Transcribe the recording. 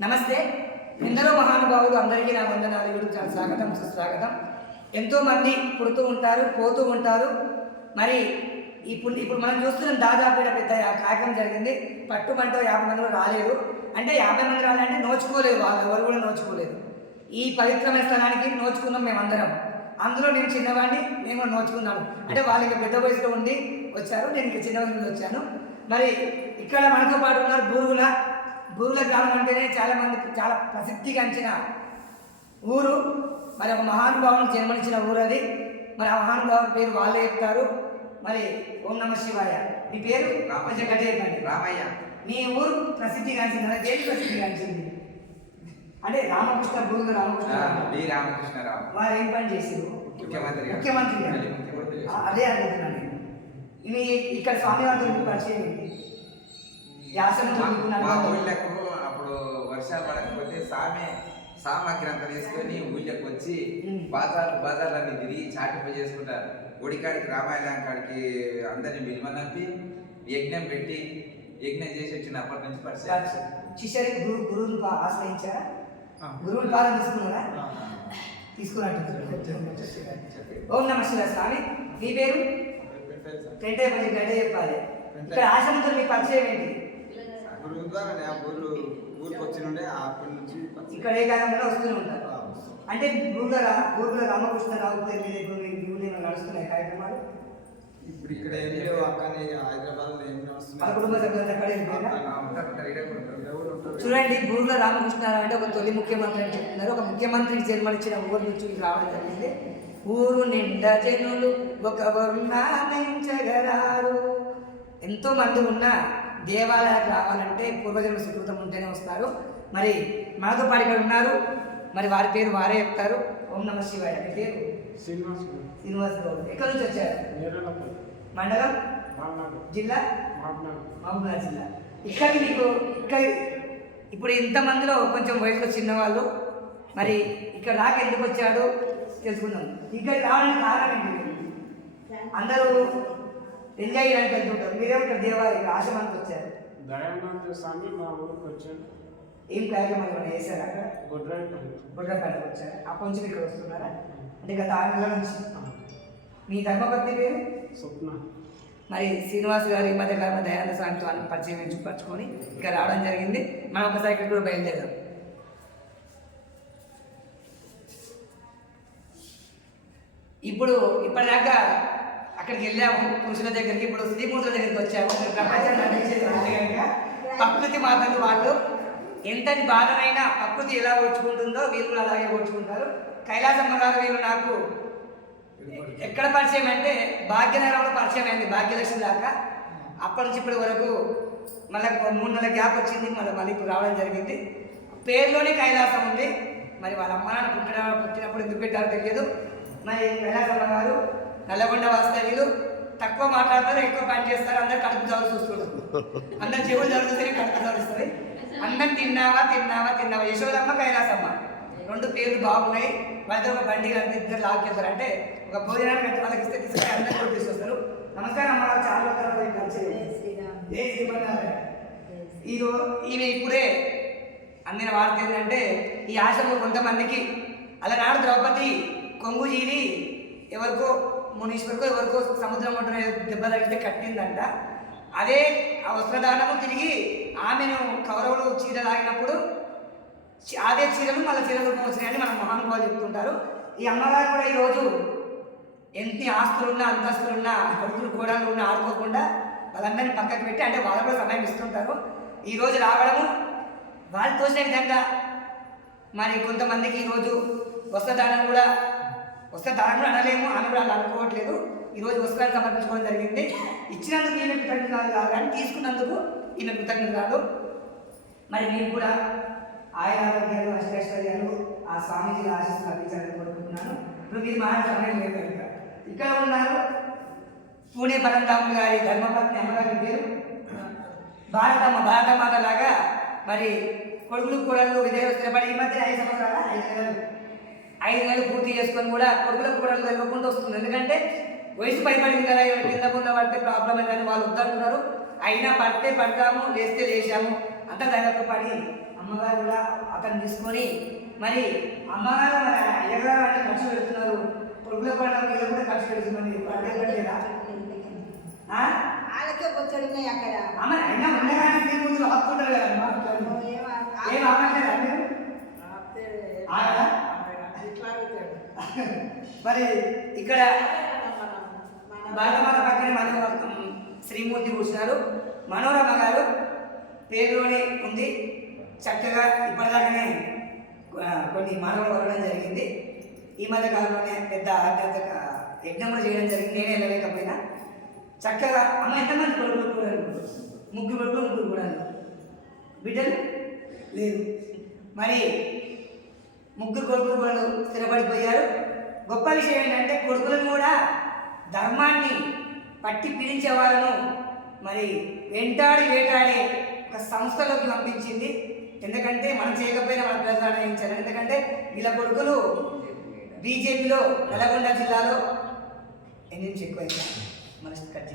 నమస్తే. ఎందరో మహానుభావులు అందరికీ నా వందనాలు. ఇవి చాలా స్వాగతం సుస్వాగతం. ఎంతో మంది పుడుతూ ఉంటారు పోతూ ఉంటారు. మరి ఇప్పుడు ఇప్పుడు మనం చూస్తున్నాం దాదాపు పెద్ద కార్యక్రమం జరిగింది. పట్టుమంటో యాభై మంది రాలేదు. అంటే యాభై మంది రాలంటే నోచుకోలేదు వాళ్ళు ఎవరు కూడా నోచుకోలేదు. ఈ పవిత్రమైన స్థలానికి నోచుకున్నాం మేమందరం. అందులో నేను చిన్నవాడిని నేను కూడా నోచుకున్నాను. అంటే వాళ్ళకి పెద్ద వయసులో ఉండి వచ్చారు నేను ఇంకా చిన్న వయసులో వచ్చాను. మరి ఇక్కడ మనతో పాటు ఉన్నారు బూరుగుల బూరుగుల గ్రామం అంటేనే చాలా మంది చాలా ప్రసిద్ధిగాంచిన ఊరు. మరి ఒక మహానుభావుని జన్మనిచ్చిన ఊరు అది. మరి ఆ మహానుభావుని పేరు వాళ్ళే చెప్తారు. మరి ఓం నమ శివాయ. మీ పేరు? కొంచెం గట్టి చెప్పండి రామయ్య. మీ ఊరు ప్రసిద్ధిగాంచింది దేని ప్రసిద్ధిగాంచింది అంటే రామకృష్ణ బూరుగుల రామకృష్ణ. బి రామకృష్ణరావు. వారు ఏం పని చేసారు ముఖ్యమంత్రి. ముఖ్యమంత్రి అదే అనుకుంటున్నాను నేను. ఇది ఇక్కడ స్వామివారి పరిచయం ఏంటి? మా- మా ఊళ్ళకు అప్పుడు వర్షాలు పడకపోతే సామె సామాగ్రి అంతా తీసుకొని ఊళ్ళకి వచ్చి. బాజార్లు బాజార్లన్నీ తిరిగి చాటింప చేసుకుంటారు. గుడికాడికి రామాయణం కాడికి అందరిని విలువనంపి యజ్ఞం పెట్టి యజ్ఞం చేసి వచ్చినప్పటి నుంచి పరిచయం. శిష్యరికి గురు గురువుని ఆశ్రయించారా? గురువుని పాలన తీసుకున్నారా? తీసుకున్నట్టు ఓం నమ శివాయ స్వామి. మీ పేరు? రెండే పది గంట చెప్పాలి. ఇక్కడ ఆశ్రమంతో మీ పరిచయం ఏంటి? ఇక్కడ ఏ కాలంలో వస్తూనే ఉంటారు? అంటే గురువుల గురువుల రామకృష్ణరావు గురువులు ఏమైనా నడుస్తున్నాయి కార్యక్రమాలు? ఇప్పుడు ఇక్కడ ఏం లేవు అక్కనే హైదరాబాద్ కుటుంబ సభ్యులంతా అక్కడే ఉంటారు, చూడండి బూర్ల రామకృష్ణారావు అంటే ఒక తొలి ముఖ్యమంత్రి అని చెప్తున్నారు. ఒక ముఖ్యమంత్రికి జన్మనిచ్చిన ఊరు నుంచి రావడం జరిగింది. ఊరు నిండా జనులు ఒక వర్ణించగరారు ఎంతో మంది ఉన్న దేవాలయాలకు రావాలంటే పూర్వజన్మ సుకృతం ఉంటేనే వస్తారు. మరి మనతో పాటు ఇక్కడ ఉన్నారు. మరి వారి పేరు వారే చెప్తారు. ఓం నమ శివాయ. మీ పేరు? శ్రీనివాస్ శ్రీనివాస్ గౌడ్ ఎక్కడి నుంచి వచ్చారు? మండలం? జిల్లా? జిల్లా ఇక్కడికి మీకు ఇక్కడ ఇప్పుడు ఇంతమందిలో కొంచెం వయసులో చిన్నవాళ్ళు మరి ఇక్కడ రాక ఎందుకు వచ్చాడు తెలుసుకుందాం. ఇక్కడ రావడానికి కారణం ఏంటి? అందరూ ఎంజాయ్ చేయడానికి వెళ్తుంటారు మీరే ఇక్కడ దేవాలయం ఆశ్రమానికి వచ్చారు? దయానంద స్వామి మా ఊరికి వచ్చాడు ఏం కార్యక్రమాలు ఏమైనా చేశారు అక్కడ? గుడ్రాయిపల్లి బుడ్రపల్లికి వచ్చారు? అప్పటి నుంచి ఇక్కడ వస్తున్నారా? అంటే గత ఆరు నెలల నుంచి. మీ ధర్మపత్ని పేరు? స్వప్న. మరి శ్రీనివాస్ గారు ఈ మధ్య కాలంలో దయానంద స్వామితో పరిచయం ఎంచుపరచుకొని ఇక్కడ రావడం జరిగింది. మనం ఒకసారి ఇక్కడ కూడా బయలుదేరాం ఇప్పుడు ఇప్పటిదాకా అక్కడికి వెళ్ళాము. పురుషుల దగ్గరికి ఇప్పుడు శ్రీమూర్తుల దగ్గరికి వచ్చాము. ప్రపంచం కనుక ప్రకృతి మాతలు వాళ్ళు. ఎంతటి బాధనైనా ప్రకృతి ఎలా ఓడ్చుకుంటుందో వీళ్ళు అలాగే ఓడ్చుకుంటారు కైలాసమ్మ గారు వీళ్ళు నాకు ఎక్కడ పరిచయం అంటే భాగ్యనగరంలో పరిచయం అయింది భాగ్యలక్ష్మి దాకా. అప్పటి నుంచి ఇప్పటి వరకు మళ్ళీ మూడు నెలల గ్యాప్ వచ్చింది మళ్ళీ మళ్ళీ ఇప్పుడు రావడం జరిగింది. పేరులోనే కైలాసం ఉంది. మరి వాళ్ళ అమ్మ నాన్న పుట్టిన పుట్టినప్పుడు ఎందుకు పెట్టారో తెలియదు. మరి కైలాసం గారు నల్లగొండ వాస్తవ్యులు. తక్కువ మాట్లాడతారు ఎక్కువ పని చేస్తారు. అందరు కడుపు చదువు చూస్తున్నారు. అందరు చెవులు జరుగుతుంది కడుపు చదువుతుంది అందరు తిన్నావా తిన్నావా తిన్నావా? యశోదమ్మ కైలాసమ్మ. రెండు పేర్లు బాగున్నాయి. వాళ్ళతో ఒక బండి కలిపి ఇద్దరు లాక్కెళ్తారు. అంటే ఒక భోజనానికి అంటే వాళ్ళకి ఇస్తే తీసుకొని అందరు కూడా తీసుకొస్తారు. నమస్కారం అమ్మ చాలా తర్వాత మీకు పరిచయం. జై శ్రీమన్నారాయణ. ఈ రో- ఈమె ఇప్పుడే అందిన వార్త ఏంటంటే ఈ ఆశ్రమం కొంతమందికి అలనాడు ద్రౌపది కొంగు చీరి ఎవరికో మునీశ్వరికో ఎవరికో సముద్రం ఒడ్డున దెబ్బ తగిలితే కట్టిందంట. అదే ఆ వస్త్రదానము తిరిగి ఆమెను కౌరవులు చీర లాగినప్పుడు అదే చీరలు మళ్ళీ చీరలు వచ్చినాయని మన మహానుభావులు చెప్తుంటారు. ఈ అమ్మగారు కూడా ఈరోజు ఎన్ని ఆస్తులున్నా అంతస్తులున్నా కొడుకులు కోడలు ఉన్నా ఆడుకోకుండా వాళ్ళందరినీ పక్కకు పెట్టి అంటే వాళ్ళు కూడా సమయం ఇస్తుంటారు. ఈరోజు రావడము వాళ్ళు తోసిన విధంగా మరి కొంతమందికి ఈరోజు వస్త్రదానం కూడా వస్త్రదానం కూడా అనలేము అని కూడా వాళ్ళు అనుకోవట్లేదు. ఈరోజు వస్త్రాలు సమర్పించుకోవడం జరిగింది. ఇచ్చినందుకు ఈమె కృతజ్ఞతలు కాదు కానీ తీసుకున్నందుకు ఈమె కృతజ్ఞతలు కాదు. మరి మీరు కూడా ఆయన ఆరోగ్యాలు అష్టైశ్వర్యాలు ఆ స్వామీజీ ఆశీస్సులు లభించాలని కోరుకుంటున్నాను. ఇప్పుడు మీరు మాట సమయం లేదు కనుక. ఇక్కడ ఉన్నారు పూణే పరంధాములు గారి ధర్మపత్ని అమ్మగారి పేరు. భారతమ్మ భారతమాత లాగా మరి కొడుకులు కూడళ్ళు విదేశ పడి ఈ మధ్య ఐదు సంవత్సరాల? ఐదు నెలలు. ఐదు నెలలు పూర్తి చేసుకొని కూడా కొడుకుల కూడళ్ళు ఇవ్వకుండా వస్తుంది. ఎందుకంటే వయసు భయపడింది కదా ఎవరు కింద కింద పడితే ప్రాబ్లం కానీ వాళ్ళు వద్దంటున్నారు. అయినా పడితే పడతాము లేస్తే లేచాము. అంత పడి అమ్మగారు కూడా అతను తీసుకొని మరి అమ్మగారు మరి అయ్యగారు అంటే ఖర్చు పెడుతున్నారు. కొడుకుల పడడం వీళ్ళు కూడా ఖర్చు పెడుతున్నారు. పడే పడలేదా ఆ? వాళ్ళకే బొచ్చడున్నాయి అక్కడ. అమ్మ అయినా ఉండగానే మీ ముందు ఆపుతుంటారు కదా అమ్మ. ఏం ఆపట్లేదా మీరు? ఆగరా? ఇట్లా అడుగుతాడు మరి ఇక్కడ భారతమాత పక్కనే మనోరమ శ్రీమూర్తి కూర్చున్నారు. మనోరమ గారు పేరులోనే ఉంది. చక్కగా ఇప్పటిదాకానే కొన్ని మానవులు కొనడం జరిగింది. ఈ మధ్య కాలంలోనే పెద్ద ఆధ్యాత్మిక యజ్ఞములు చేయడం జరిగింది. నేనే వెళ్ళలేకపోయినా చక్కగా అమ్మ ఎంతమంది కొడుకులు కూడా ముగ్గురు కొడుకులు ముగ్గురు కూడా బిడ్డలు లేదు మరి ముగ్గురు కొడుకులు వాళ్ళు స్థిరపడిపోయారు. గొప్ప విషయం ఏంటంటే కొడుకులను కూడా ధర్మాన్ని పట్టి పీడించే వాళ్ళను మరి వెంటాడి వేటాడే సంస్థలోకి పంపించింది. ఎందుకంటే మనం చేయకపోయినా మన ప్రజలు చేయించారు ఎందుకంటే వీళ్ళ కొడుకులు బీజేపీలో నల్గొండ జిల్లాలో ఎన్ని నుంచి ఎక్కువ మన కట్